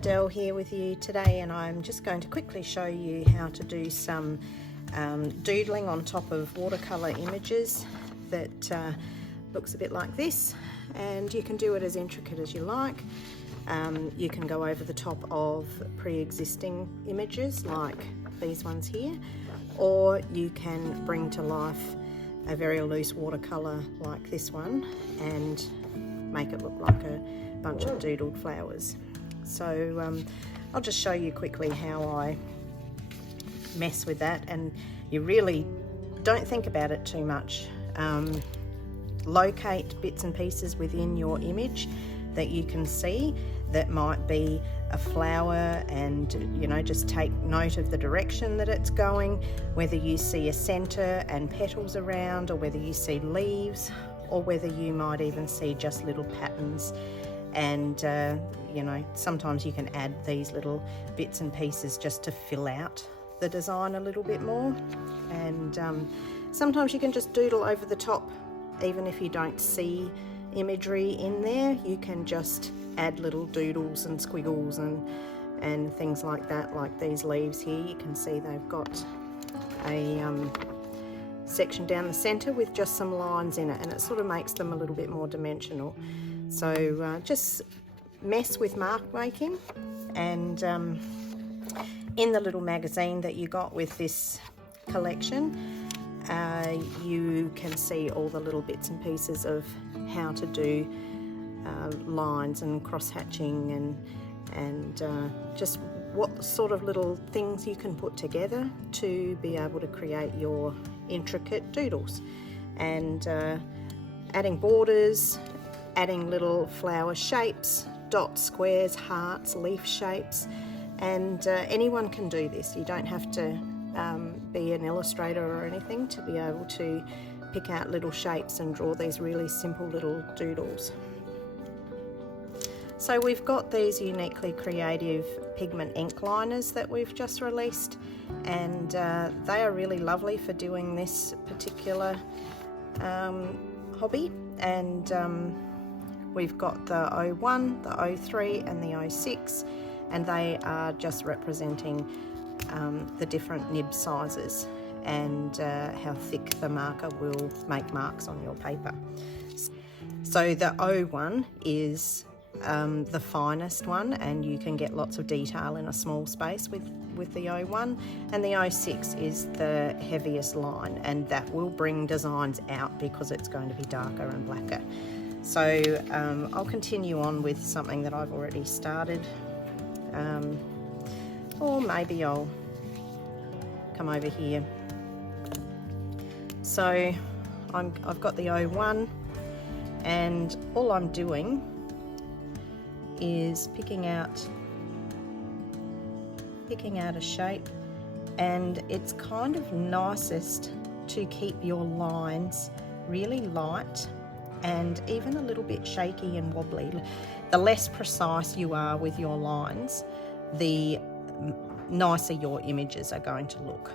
Adele here with you today, and I'm just going to quickly show you how to do some doodling on top of watercolour images that looks a bit like this, and you can do it as intricate as you like. You can go over the top of pre-existing images like these ones here, or you can bring to life a very loose watercolour like this one and make it look like a bunch of doodled flowers. So I'll just show you quickly how I mess with that, and you really don't think about it too much. Locate bits and pieces within your image that you can see that might be a flower, and just take note of the direction that it's going, whether you see a center and petals around, or whether you see leaves, or whether you might even see just little patterns. And sometimes you can add these little bits and pieces just to fill out the design a little bit more, and sometimes you can just doodle over the top. Even if you don't see imagery in there, you can just add little doodles and squiggles and things like that. Like these leaves here, you can see they've got a section down the center with just some lines in it, and it sort of makes them a little bit more dimensional. So just mess with mark making, and in the little magazine that you got with this collection, you can see all the little bits and pieces of how to do lines and cross-hatching and just what sort of little things you can put together to be able to create your intricate doodles. And adding borders, adding little flower shapes, dots, squares, hearts, leaf shapes, and anyone can do this. You don't have to be an illustrator or anything to be able to pick out little shapes and draw these really simple little doodles. So we've got these uniquely creative pigment ink liners that we've just released, and they are really lovely for doing this particular hobby. And we've got the 01, the 03 and the 06, and they are just representing the different nib sizes and how thick the marker will make marks on your paper. So the 01 is the finest one, and you can get lots of detail in a small space with the 01, and the 06 is the heaviest line, and that will bring designs out because it's going to be darker and blacker. So I'll continue on with something that I've already started, or maybe I'll come over here. So I've got the 01, and all I'm doing is picking out a shape, and it's kind of nicest to keep your lines really light and even a little bit shaky and wobbly. The less precise you are with your lines, the nicer your images are going to look.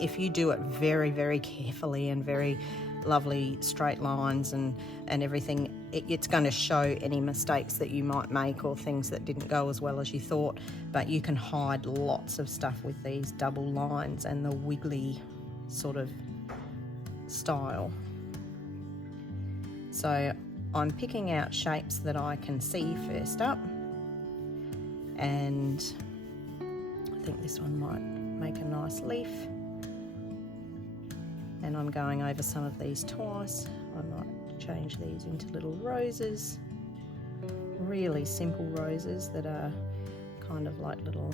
If you do it very, very carefully and very lovely straight lines and everything, it's going to show any mistakes that you might make or things that didn't go as well as you thought. But you can hide lots of stuff with these double lines and the wiggly sort of style. So I'm picking out shapes that I can see first up, and I think this one might make a nice leaf, and I'm going over some of these twice. I might change these into little roses, really simple roses that are kind of like little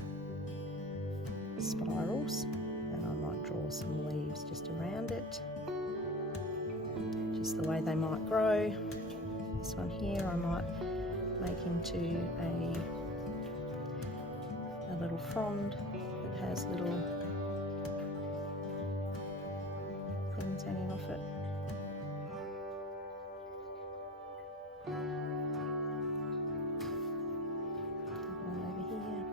spirals, and I might draw some leaves just around it, just the way they might grow. This one here I might make into a little frond that has little things hanging off it. One over here,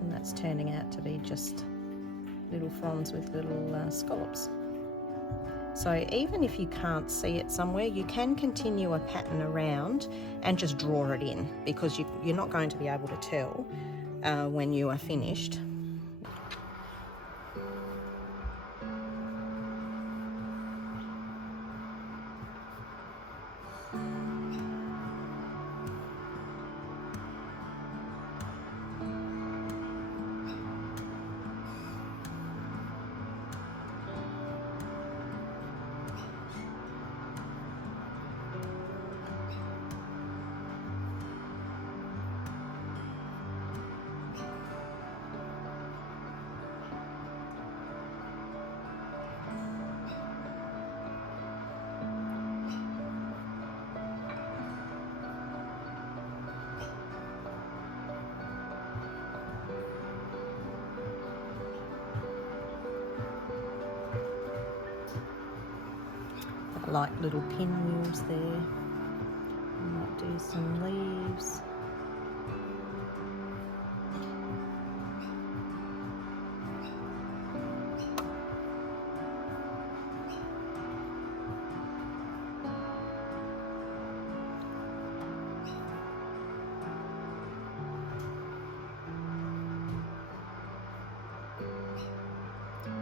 and that's turning out to be just little fronds with little scallops. So even if you can't see it somewhere, you can continue a pattern around and just draw it in, because you're not going to be able to tell when you are finished. Like little pinwheels there. I might do some leaves.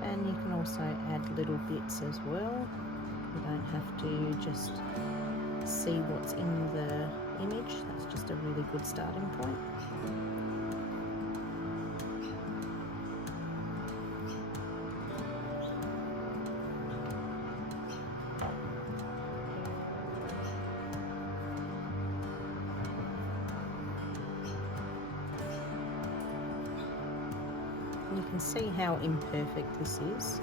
And you can also add little bits as well. You don't have to just see what's in the image. That's just a really good starting point. You can see how imperfect this is.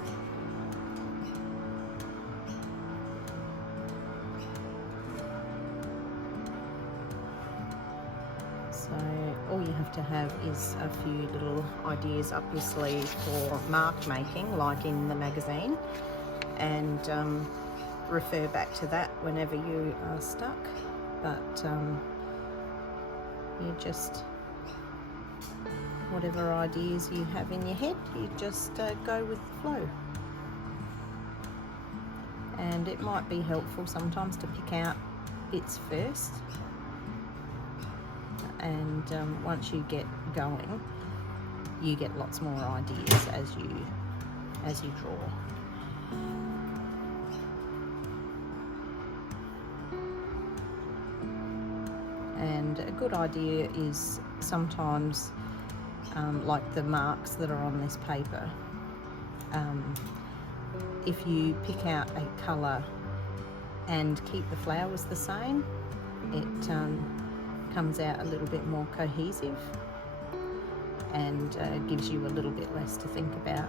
So all you have to have is a few little ideas up your sleeve for mark making, like in the magazine, and refer back to that whenever you are stuck. But you just, whatever ideas you have in your head, you just go with the flow. And it might be helpful sometimes to pick out bits first, and once you get going, you get lots more ideas as you draw. And a good idea is sometimes, like the marks that are on this paper, if you pick out a colour and keep the flowers the same, it comes out a little bit more cohesive and gives you a little bit less to think about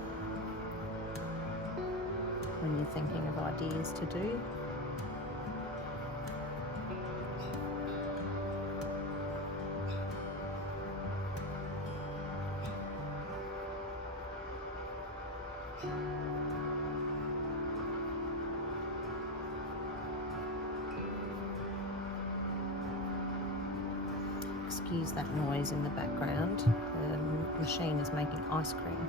when you're thinking of ideas to do. Excuse that noise in the background. The machine is making ice cream.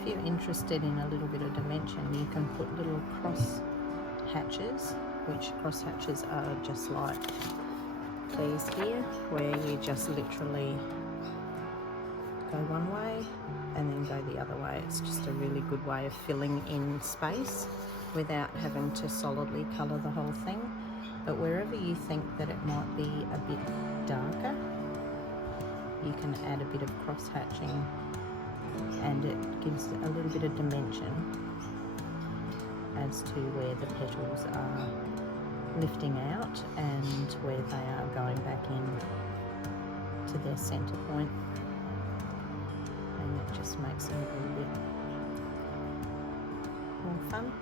If you're interested in a little bit of dimension, you can put little cross hatches, which cross hatches are just like these here, where you just literally go one way and then go the other way. It's just a really good way of filling in space without having to solidly colour the whole thing. But wherever you think that it might be a bit darker, you can add a bit of cross hatching, and it gives a little bit of dimension as to where the petals are lifting out and where they are going back in to their centre point, and it just makes it a little bit more fun.